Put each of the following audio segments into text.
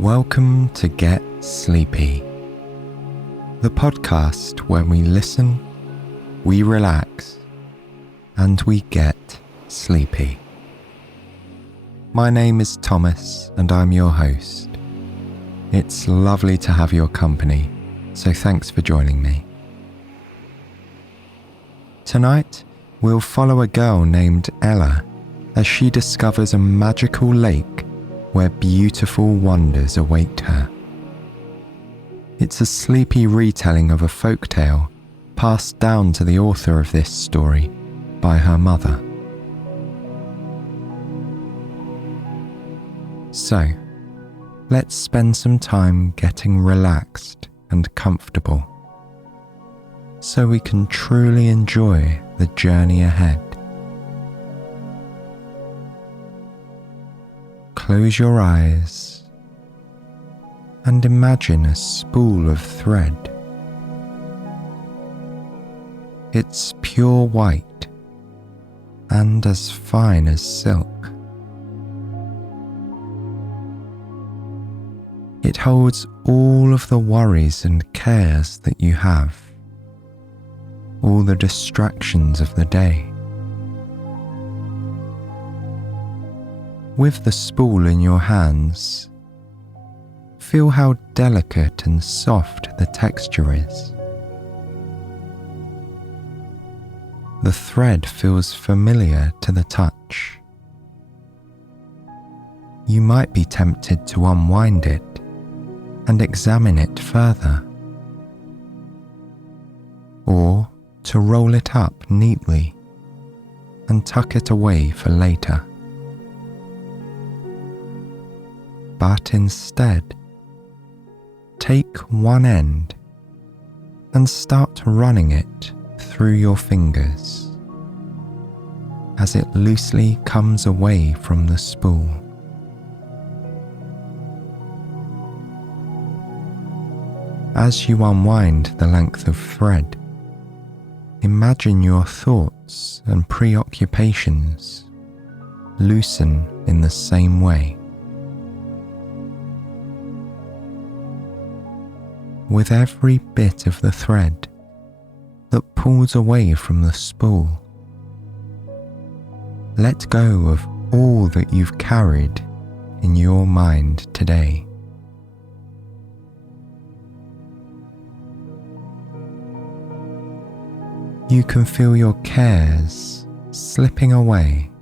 Welcome to Get Sleepy, the podcast where we listen, we relax, and we get sleepy. My name is Thomas and I'm your host. It's lovely to have your company, so thanks for joining me. Tonight, we'll follow a girl named Ella as she discovers a magical lake where beautiful wonders await her. It's a sleepy retelling of a folktale passed down to the author of this story by her mother. So, let's spend some time getting relaxed and comfortable so we can truly enjoy the journey ahead. Close your eyes and imagine a spool of thread. It's pure white and as fine as silk. It holds all of the worries and cares that you have, all the distractions of the day. With the spool in your hands, feel how delicate and soft the texture is. The thread feels familiar to the touch. You might be tempted to unwind it and examine it further, or to roll it up neatly and tuck it away for later. But instead, take one end and start running it through your fingers as it loosely comes away from the spool. As you unwind the length of thread, imagine your thoughts and preoccupations loosen in the same way. With every bit of the thread that pulls away from the spool, let go of all that you've carried in your mind today. You can feel your cares slipping away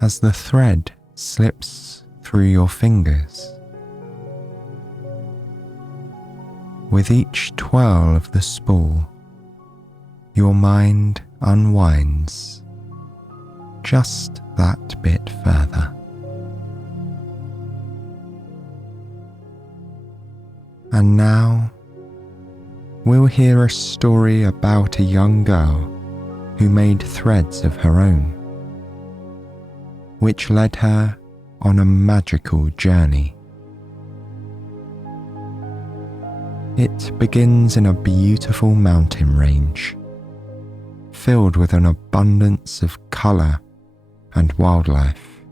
as the thread slips through your fingers. With each twirl of the spool, your mind unwinds just that bit further. And now, we'll hear a story about a young girl who made threads of her own, which led her on a magical journey. It begins in a beautiful mountain range, filled with an abundance of colour and wildlife,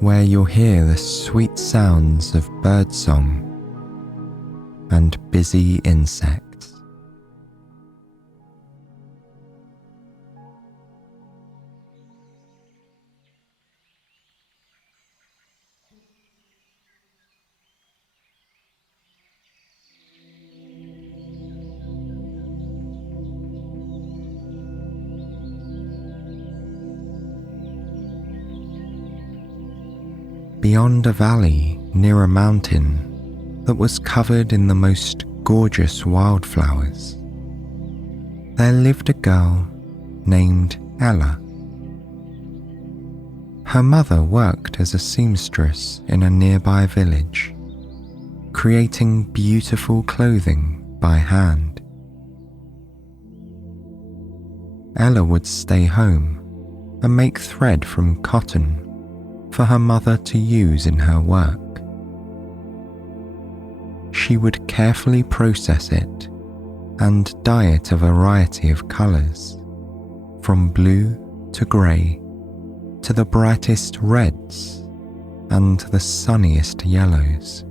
where you'll hear the sweet sounds of birdsong and busy insects. Beyond a valley near a mountain that was covered in the most gorgeous wildflowers, there lived a girl named Ella. Her mother worked as a seamstress in a nearby village, creating beautiful clothing by hand. Ella would stay home and make thread from cotton for her mother to use in her work. She would carefully process it and dye it a variety of colours, from blue to grey to the brightest reds and the sunniest yellows.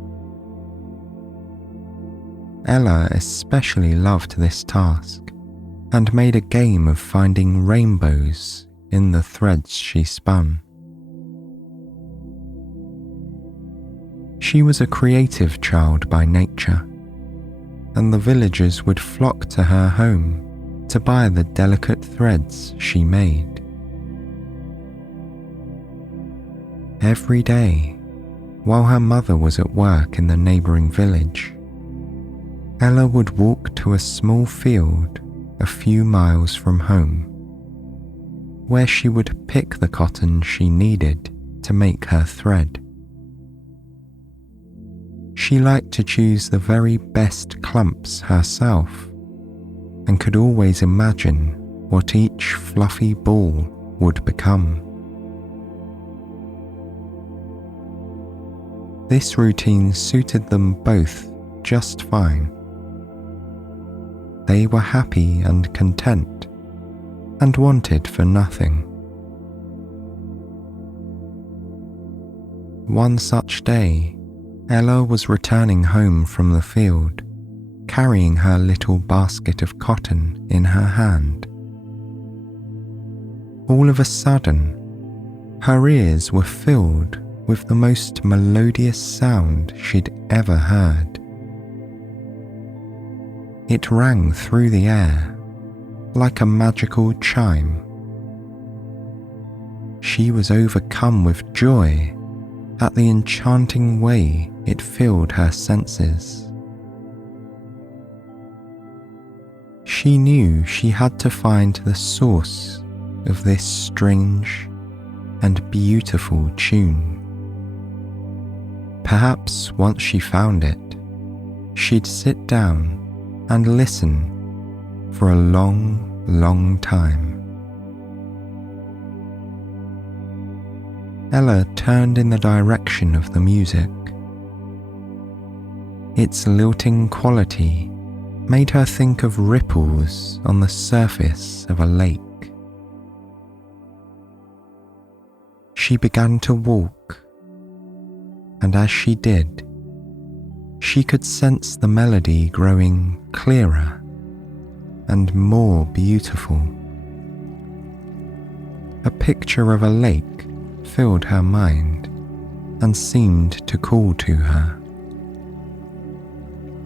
Ella especially loved this task and made a game of finding rainbows in the threads she spun. She was a creative child by nature, and the villagers would flock to her home to buy the delicate threads she made. Every day, while her mother was at work in the neighbouring village, Ella would walk to a small field a few miles from home, where she would pick the cotton she needed to make her thread. She liked to choose the very best clumps herself, and could always imagine what each fluffy ball would become. This routine suited them both just fine. They were happy and content, and wanted for nothing. One such day, Ella was returning home from the field, carrying her little basket of cotton in her hand. All of a sudden, her ears were filled with the most melodious sound she'd ever heard. It rang through the air like a magical chime. She was overcome with joy at the enchanting way it filled her senses. She knew she had to find the source of this strange and beautiful tune. Perhaps once she found it, she'd sit down and listen for a long, long time. Ella turned in the direction of the music. Its lilting quality made her think of ripples on the surface of a lake. She began to walk, and as she did, she could sense the melody growing clearer and more beautiful. A picture of a lake filled her mind and seemed to call to her.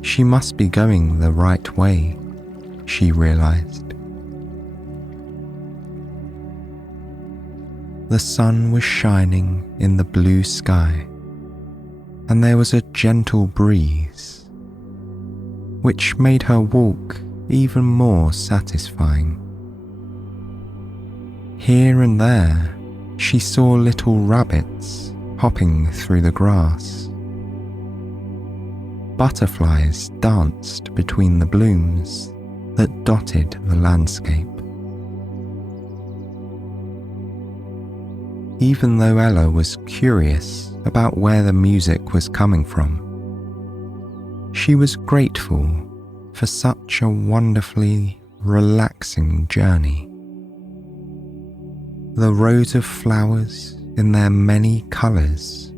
She must be going the right way, she realized. The sun was shining in the blue sky, and there was a gentle breeze, which made her walk even more satisfying. Here and there, she saw little rabbits hopping through the grass. Butterflies danced between the blooms that dotted the landscape. Even though Ella was curious about where the music was coming from, she was grateful for such a wonderfully relaxing journey. The rows of flowers in their many colours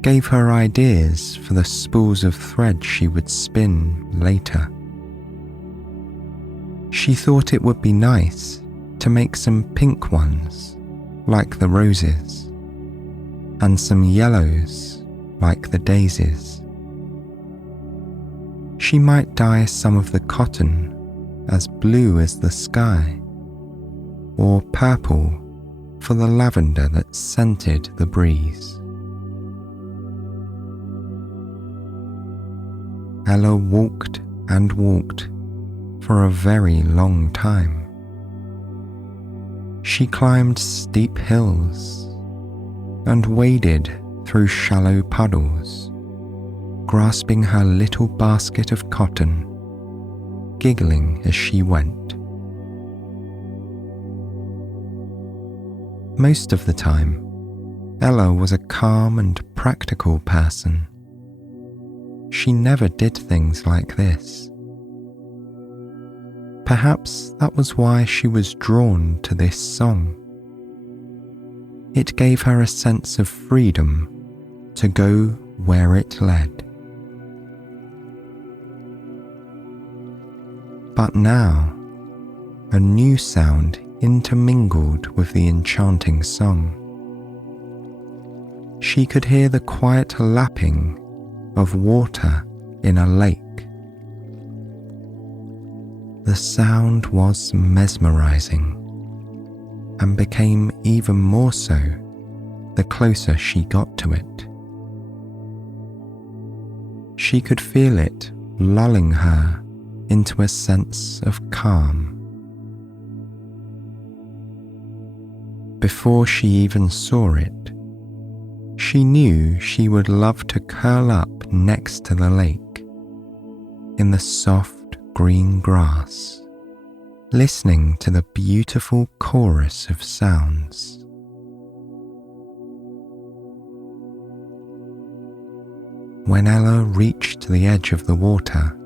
gave her ideas for the spools of thread she would spin later. She thought it would be nice to make some pink ones like the roses, and some yellows like the daisies. She might dye some of the cotton as blue as the sky, or purple for the lavender that scented the breeze. Ella walked and walked for a very long time. She climbed steep hills and waded through shallow puddles, grasping her little basket of cotton, giggling as she went. Most of the time, Ella was a calm and practical person. She never did things like this. Perhaps that was why she was drawn to this song. It gave her a sense of freedom to go where it led. But now, a new sound intermingled with the enchanting song. She could hear the quiet lapping of water in a lake. The sound was mesmerizing and became even more so the closer she got to it. She could feel it lulling her into a sense of calm. Before she even saw it, she knew she would love to curl up next to the lake in the soft green grass, listening to the beautiful chorus of sounds. When Ella reached the edge of the water,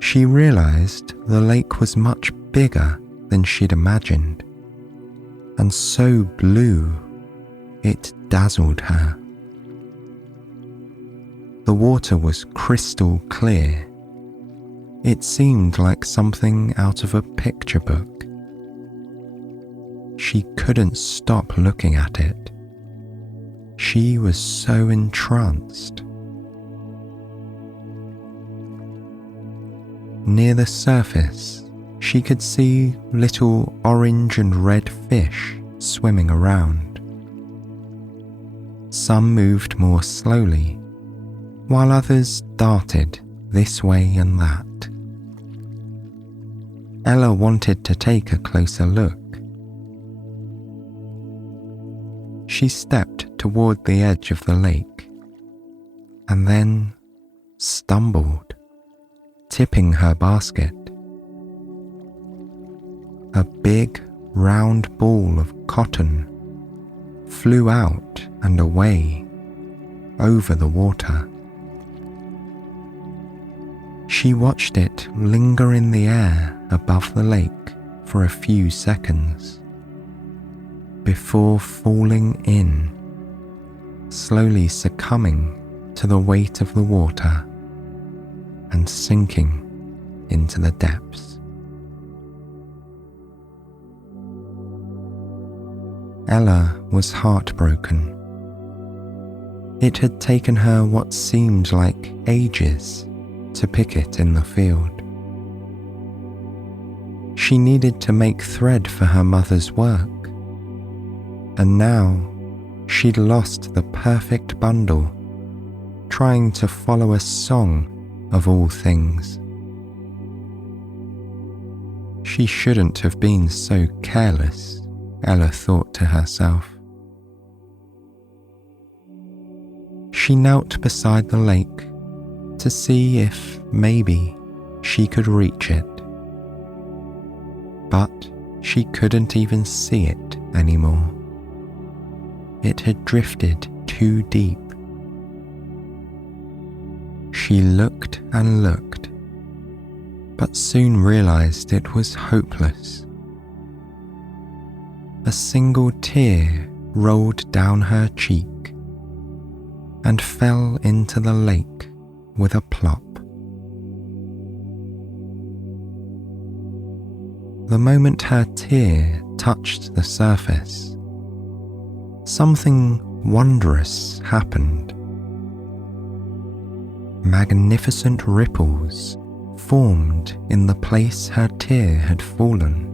she realized the lake was much bigger than she'd imagined, and so blue it dazzled her. The water was crystal clear. It seemed like something out of a picture book. She couldn't stop looking at it. She was so entranced. Near the surface, she could see little orange and red fish swimming around. Some moved more slowly, while others darted this way and that. Ella wanted to take a closer look. She stepped toward the edge of the lake, and then stumbled, tipping her basket. A big, round ball of cotton flew out and away over the water. She watched it linger in the air above the lake for a few seconds before falling in, slowly succumbing to the weight of the water and sinking into the depths. Ella was heartbroken. It had taken her what seemed like ages to pick it in the field. She needed to make thread for her mother's work, and now she'd lost the perfect bundle, trying to follow a song of all things. She shouldn't have been so careless, Ella thought to herself. She knelt beside the lake to see if maybe she could reach it. But she couldn't even see it anymore. It had drifted too deep. She looked and looked, but soon realized it was hopeless. A single tear rolled down her cheek and fell into the lake with a plop. The moment her tear touched the surface, something wondrous happened. Magnificent ripples formed in the place her tear had fallen.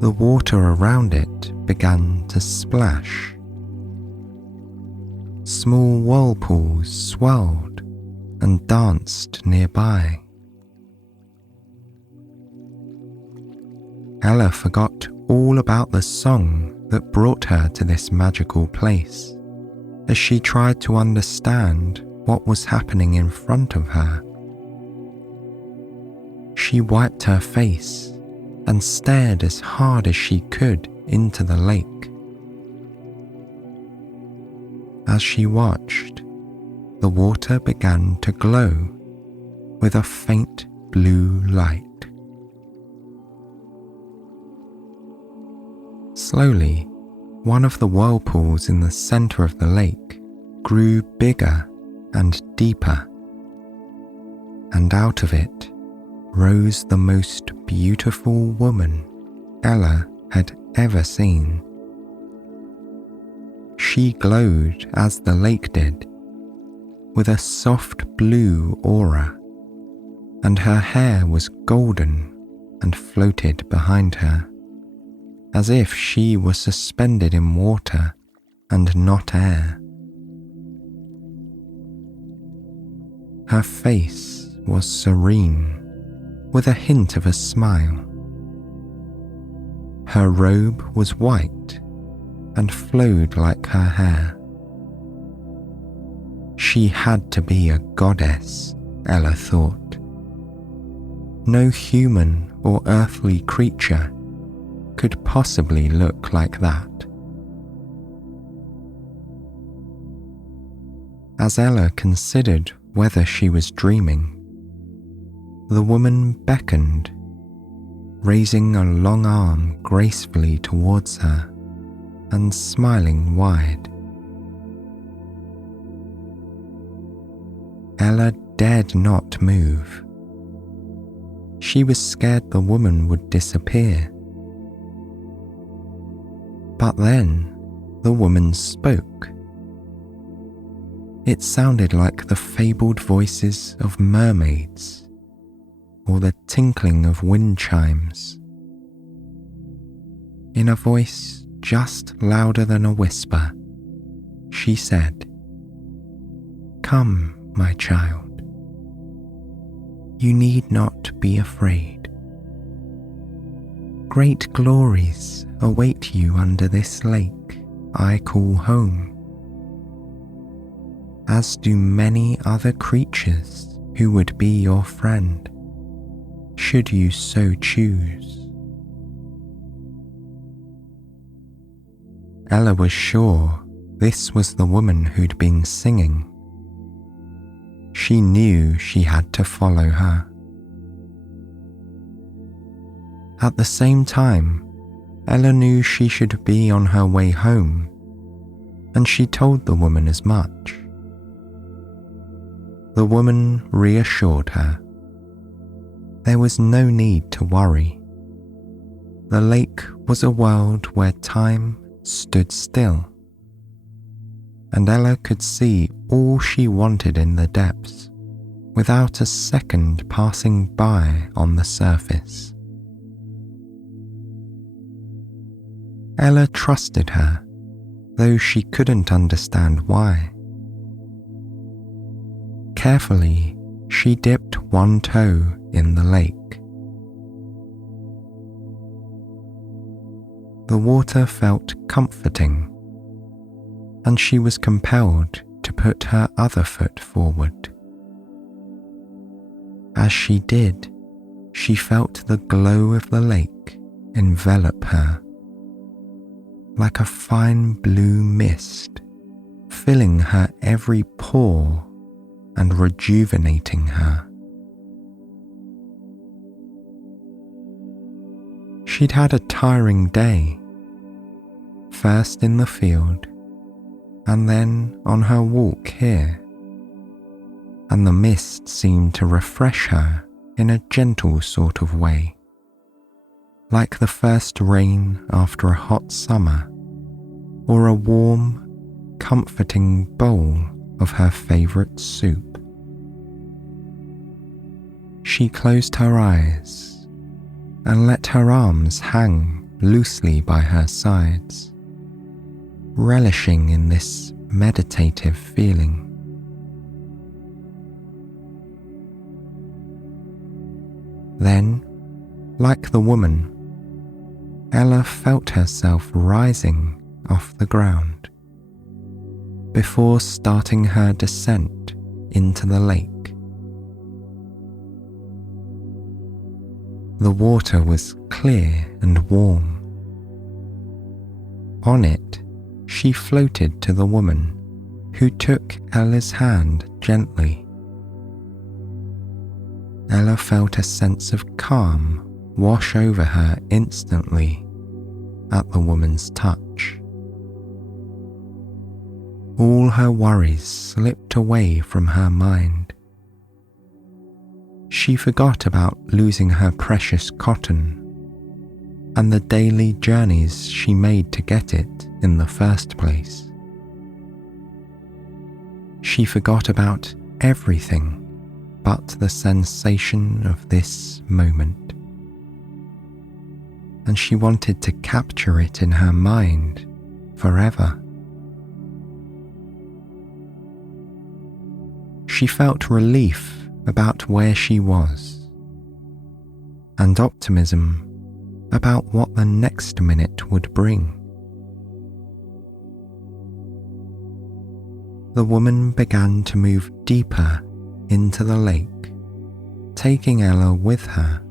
The water around it began to splash. Small whirlpools swirled and danced nearby. Ella forgot all about the song that brought her to this magical place as she tried to understand what was happening in front of her. She wiped her face and stared as hard as she could into the lake. As she watched, the water began to glow with a faint blue light. Slowly, one of the whirlpools in the center of the lake grew bigger and deeper, and out of it rose the most beautiful woman Ella had ever seen. She glowed as the lake did, with a soft blue aura, and her hair was golden and floated behind her, as if she was suspended in water and not air. Her face was serene, with a hint of a smile. Her robe was white and flowed like her hair. She had to be a goddess, Ella thought. No human or earthly creature could possibly look like that. As Ella considered whether she was dreaming, the woman beckoned, raising a long arm gracefully towards her and smiling wide. Ella dared not move. She was scared the woman would disappear. But then the woman spoke. It sounded like the fabled voices of mermaids or the tinkling of wind chimes. In a voice just louder than a whisper, she said, "Come, my child. You need not be afraid. Great glories await you under this lake I call home, as do many other creatures who would be your friend, should you so choose." Ella was sure this was the woman who'd been singing. She knew she had to follow her. At the same time, Ella knew she should be on her way home, and she told the woman as much. The woman reassured her. There was no need to worry. The lake was a world where time stood still, and Ella could see all she wanted in the depths without a second passing by on the surface. Ella trusted her, though she couldn't understand why. Carefully, she dipped one toe in the lake. The water felt comforting, and she was compelled to put her other foot forward. As she did, she felt the glow of the lake envelop her, like a fine blue mist, filling her every pore and rejuvenating her. She'd had a tiring day, first in the field and then on her walk here, and the mist seemed to refresh her in a gentle sort of way, like the first rain after a hot summer, or a warm, comforting bowl of her favourite soup. She closed her eyes and let her arms hang loosely by her sides, relishing in this meditative feeling. Then, like the woman, Ella felt herself rising off the ground before starting her descent into the lake. The water was clear and warm. On it, she floated to the woman, who took Ella's hand gently. Ella felt a sense of calm wash over her instantly at the woman's touch. all her worries slipped away from her mind. She forgot about losing her precious cotton and the daily journeys she made to get it in the first place. She forgot about everything but the sensation of this moment, and she wanted to capture it in her mind forever. She felt relief about where she was, and optimism about what the next minute would bring. The woman began to move deeper into the lake, taking Ella with her.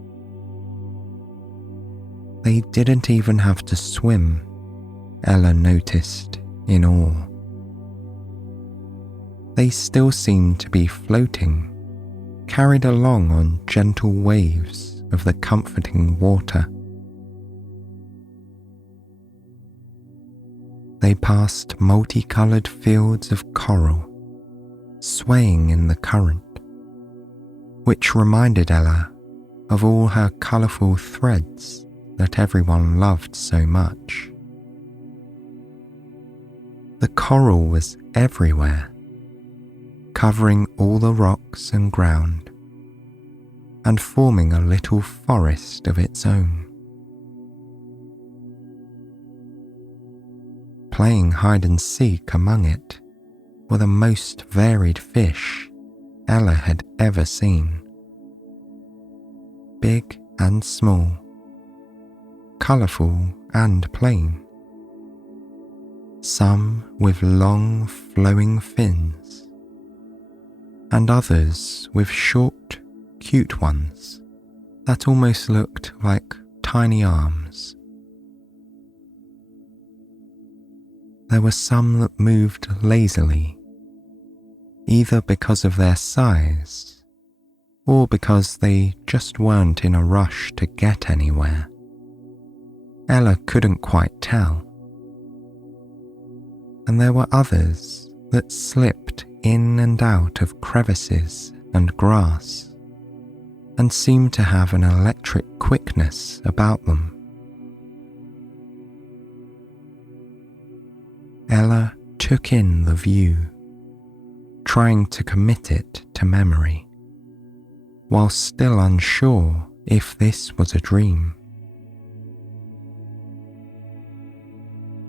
They didn't even have to swim, Ella noticed in awe. They still seemed to be floating, carried along on gentle waves of the comforting water. They passed multicolored fields of coral, swaying in the current, which reminded Ella of all her colorful threads that everyone loved so much. The coral was everywhere, covering all the rocks and ground, and forming a little forest of its own. Playing hide and seek among it were the most varied fish Ella had ever seen. Big and small, colourful and plain. Some with long flowing fins, and others with short, cute ones that almost looked like tiny arms. There were some that moved lazily, either because of their size or because they just weren't in a rush to get anywhere. Ella couldn't quite tell. And there were others that slipped in and out of crevices and grass and seemed to have an electric quickness about them. Ella took in the view, trying to commit it to memory, while still unsure if this was a dream.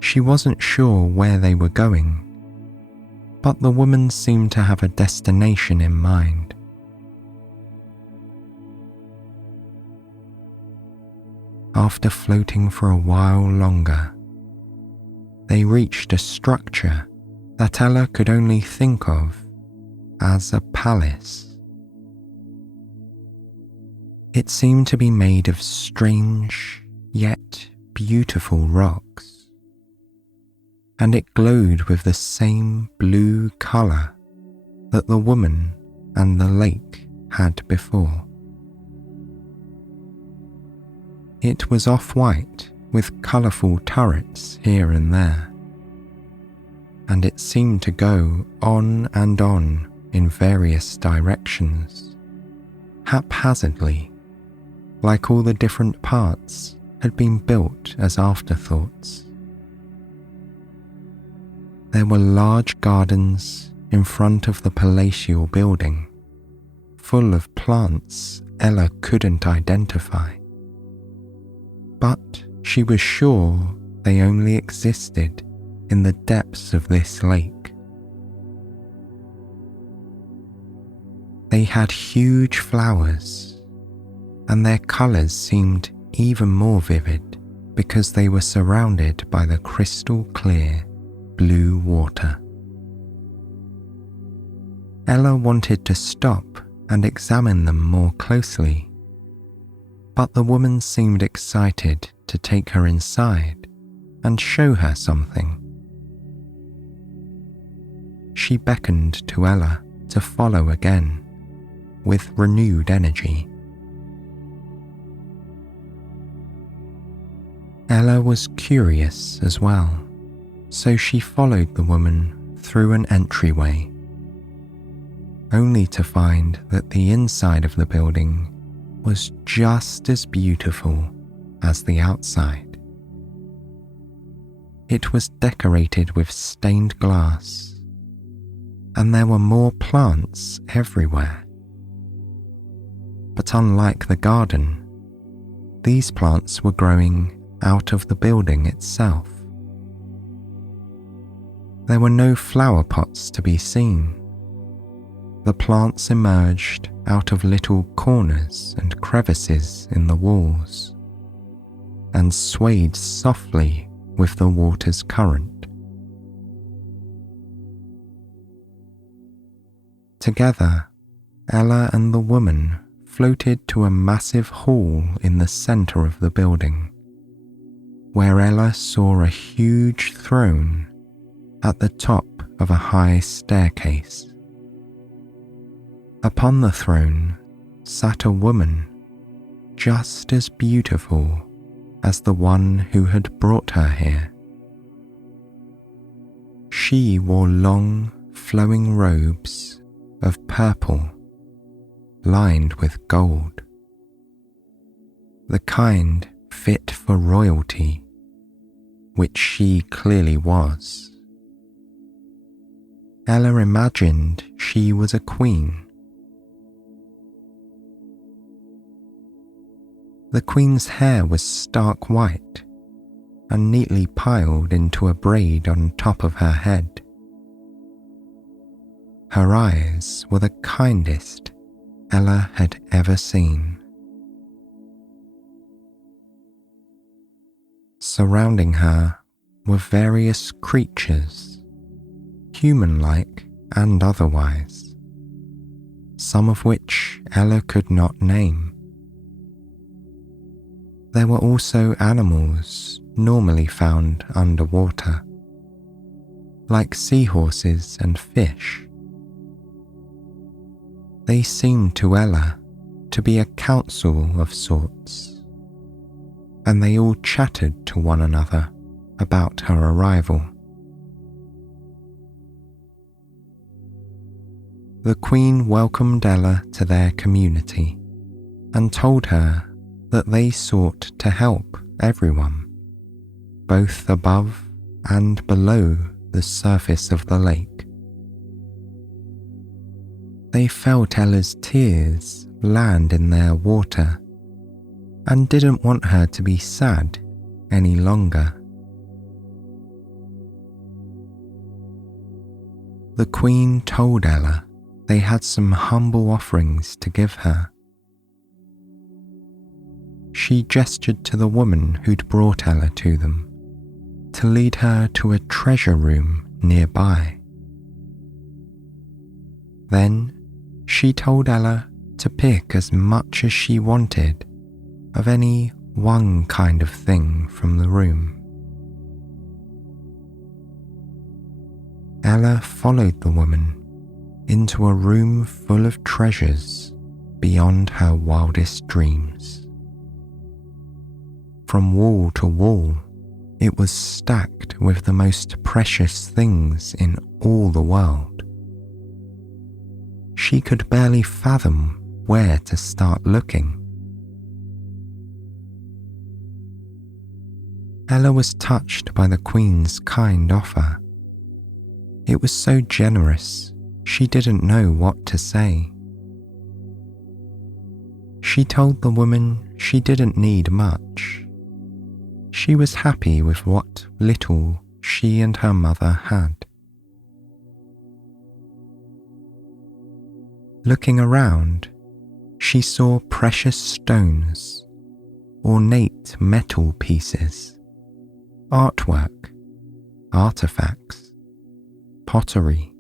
She wasn't sure where they were going, but the woman seemed to have a destination in mind. After floating for a while longer, they reached a structure that Ella could only think of as a palace. It seemed to be made of strange yet beautiful rocks, and it glowed with the same blue colour that the woman and the lake had before. It was off-white with colourful turrets here and there, and it seemed to go on and on in various directions, haphazardly, like all the different parts had been built as afterthoughts. There were large gardens in front of the palatial building, full of plants Ella couldn't identify, but she was sure they only existed in the depths of this lake. They had huge flowers, and their colours seemed even more vivid because they were surrounded by the crystal clear blue water. Ella wanted to stop and examine them more closely, but the woman seemed excited to take her inside and show her something. She beckoned to Ella to follow again, with renewed energy. Ella was curious as well, so she followed the woman through an entryway, only to find that the inside of the building was just as beautiful as the outside. It was decorated with stained glass, and there were more plants everywhere. But unlike the garden, these plants were growing out of the building itself. There were no flower pots to be seen. The plants emerged out of little corners and crevices in the walls and swayed softly with the water's current. Together, Ella and the woman floated to a massive hall in the center of the building, where Ella saw a huge throne at the top of a high staircase. Upon the throne sat a woman just as beautiful as the one who had brought her here. She wore long, flowing robes of purple lined with gold, the kind fit for royalty, which she clearly was. Ella imagined she was a queen. The queen's hair was stark white and neatly piled into a braid on top of her head. Her eyes were the kindest Ella had ever seen. Surrounding her were various creatures, human-like and otherwise, some of which Ella could not name. There were also animals normally found underwater, like seahorses and fish. They seemed to Ella to be a council of sorts, and they all chattered to one another about her arrival. The Queen welcomed Ella to their community and told her that they sought to help everyone, both above and below the surface of the lake. They felt Ella's tears land in their water and didn't want her to be sad any longer. The Queen told Ella they had some humble offerings to give her. She gestured to the woman who'd brought Ella to them to lead her to a treasure room nearby. Then she told Ella to pick as much as she wanted of any one kind of thing from the room. Ella followed the woman into a room full of treasures beyond her wildest dreams. From wall to wall, it was stacked with the most precious things in all the world. She could barely fathom where to start looking. Ella was touched by the Queen's kind offer. It was so generous, she didn't know what to say. She told the woman she didn't need much. She was happy with what little she and her mother had. Looking around, she saw precious stones, ornate metal pieces, artwork, artifacts, pottery,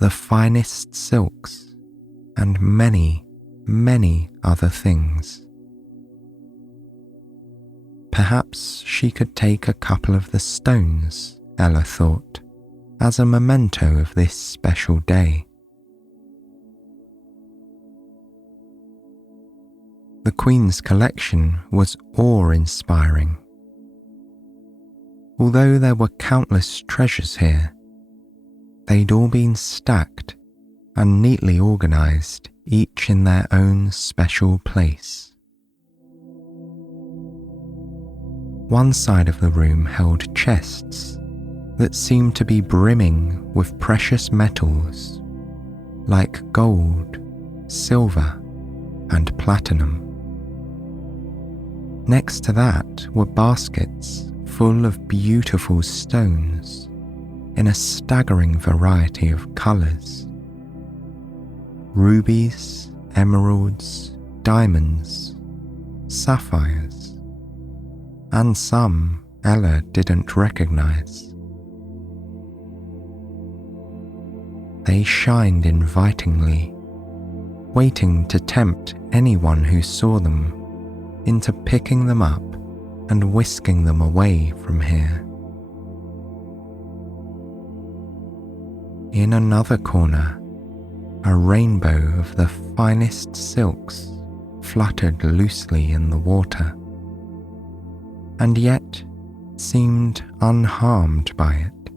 the finest silks, and many, many other things. Perhaps she could take a couple of the stones, Ella thought, as a memento of this special day. The Queen's collection was awe-inspiring. Although there were countless treasures here, They'd all been stacked and neatly organised, each in their own special place. One side of the room held chests that seemed to be brimming with precious metals like gold, silver, and platinum. Next to that were baskets full of beautiful stones in a staggering variety of colours. Rubies, emeralds, diamonds, sapphires, and some Ella didn't recognise. They shined invitingly, waiting to tempt anyone who saw them into picking them up and whisking them away from here. In another corner, a rainbow of the finest silks fluttered loosely in the water, and yet seemed unharmed by it.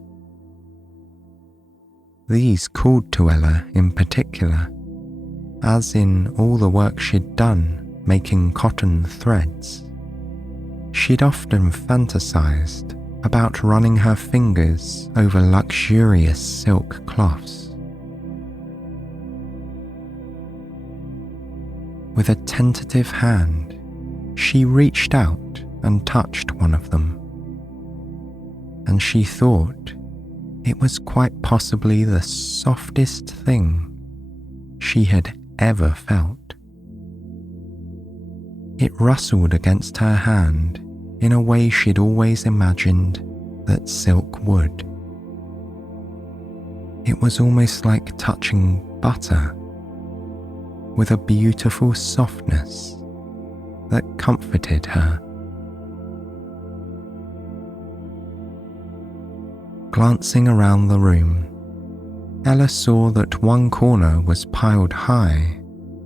These called to Ella in particular, as in all the work she'd done making cotton threads. She'd often fantasized about running her fingers over luxurious silk cloths. With a tentative hand, she reached out and touched one of them, and she thought it was quite possibly the softest thing she had ever felt. It rustled against her hand in a way she'd always imagined that silk would. It was almost like touching butter, with a beautiful softness that comforted her. Glancing around the room, Ella saw that one corner was piled high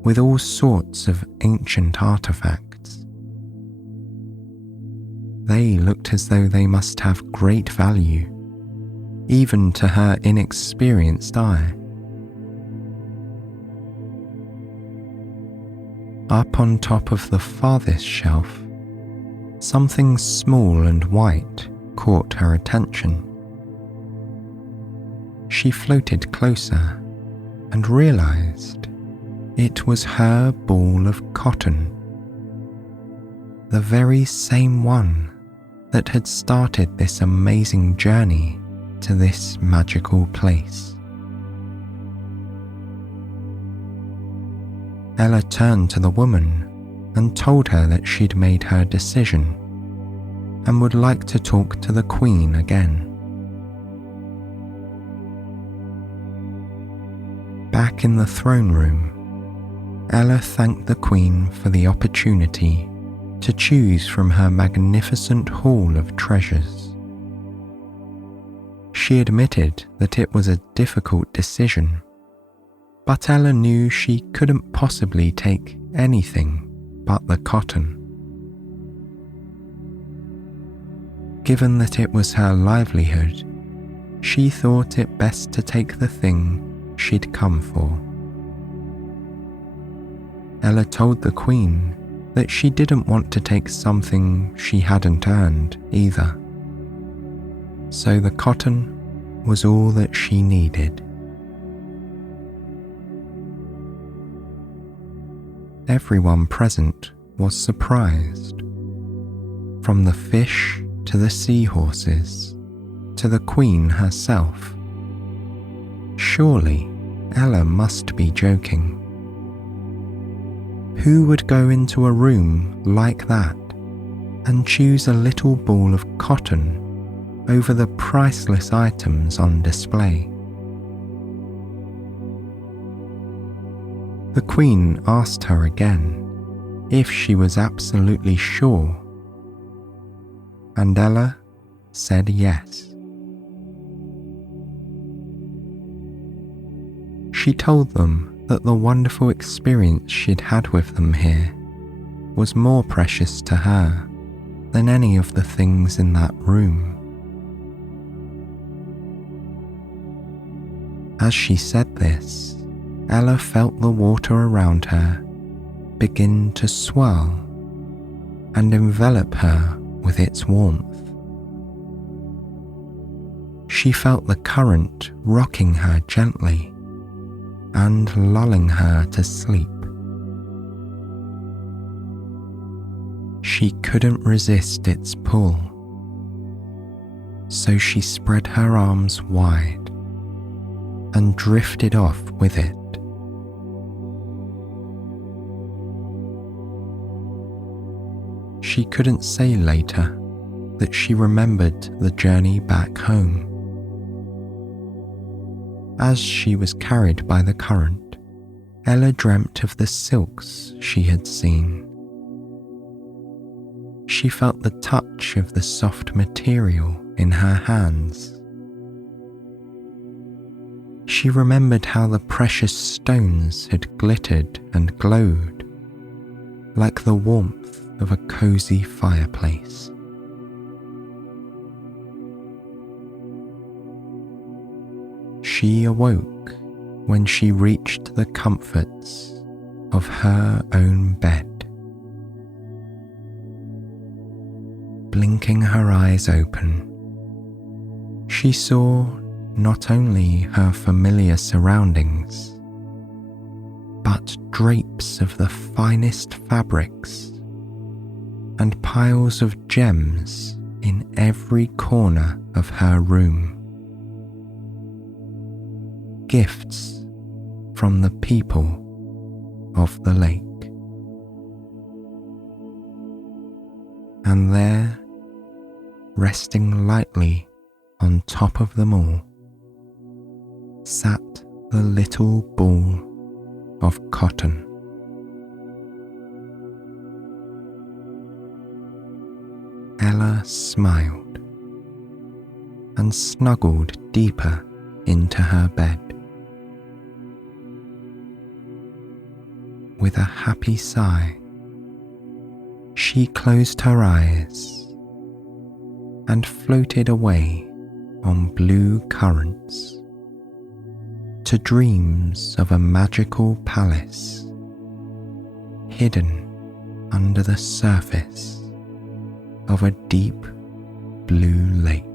with all sorts of ancient artifacts. They looked as though they must have great value, even to her inexperienced eye. Up on top of the farthest shelf, something small and white caught her attention. She floated closer and realized it was her ball of cotton, the very same one that had started this amazing journey to this magical place. Ella turned to the woman and told her that she'd made her decision and would like to talk to the Queen again. Back in the throne room, Ella thanked the Queen for the opportunity to choose from her magnificent haul of treasures. She admitted that it was a difficult decision, but Ella knew she couldn't possibly take anything but the cotton. Given that it was her livelihood, she thought it best to take the thing she'd come for. Ella told the Queen that she didn't want to take something she hadn't earned either, so the cotton was all that she needed. Everyone present was surprised, from the fish to the seahorses to the Queen herself. Surely Ella must be joking. Who would go into a room like that and choose a little ball of cotton over the priceless items on display? The Queen asked her again if she was absolutely sure, and Ella said yes. She told them that the wonderful experience she'd had with them here was more precious to her than any of the things in that room. As she said this, Ella felt the water around her begin to swirl and envelop her with its warmth. She felt the current rocking her gently and lulling her to sleep. She couldn't resist its pull, so she spread her arms wide and drifted off with it. She couldn't say later that she remembered the journey back home. As she was carried by the current, Ella dreamt of the silks she had seen. She felt the touch of the soft material in her hands. She remembered how the precious stones had glittered and glowed, like the warmth of a cozy fireplace. She awoke when she reached the comforts of her own bed. Blinking her eyes open, she saw not only her familiar surroundings, but drapes of the finest fabrics and piles of gems in every corner of her room. Gifts from the people of the lake. And there, resting lightly on top of them all, sat the little ball of cotton. Ella smiled and snuggled deeper into her bed. With a happy sigh, she closed her eyes and floated away on blue currents to dreams of a magical palace hidden under the surface of a deep blue lake.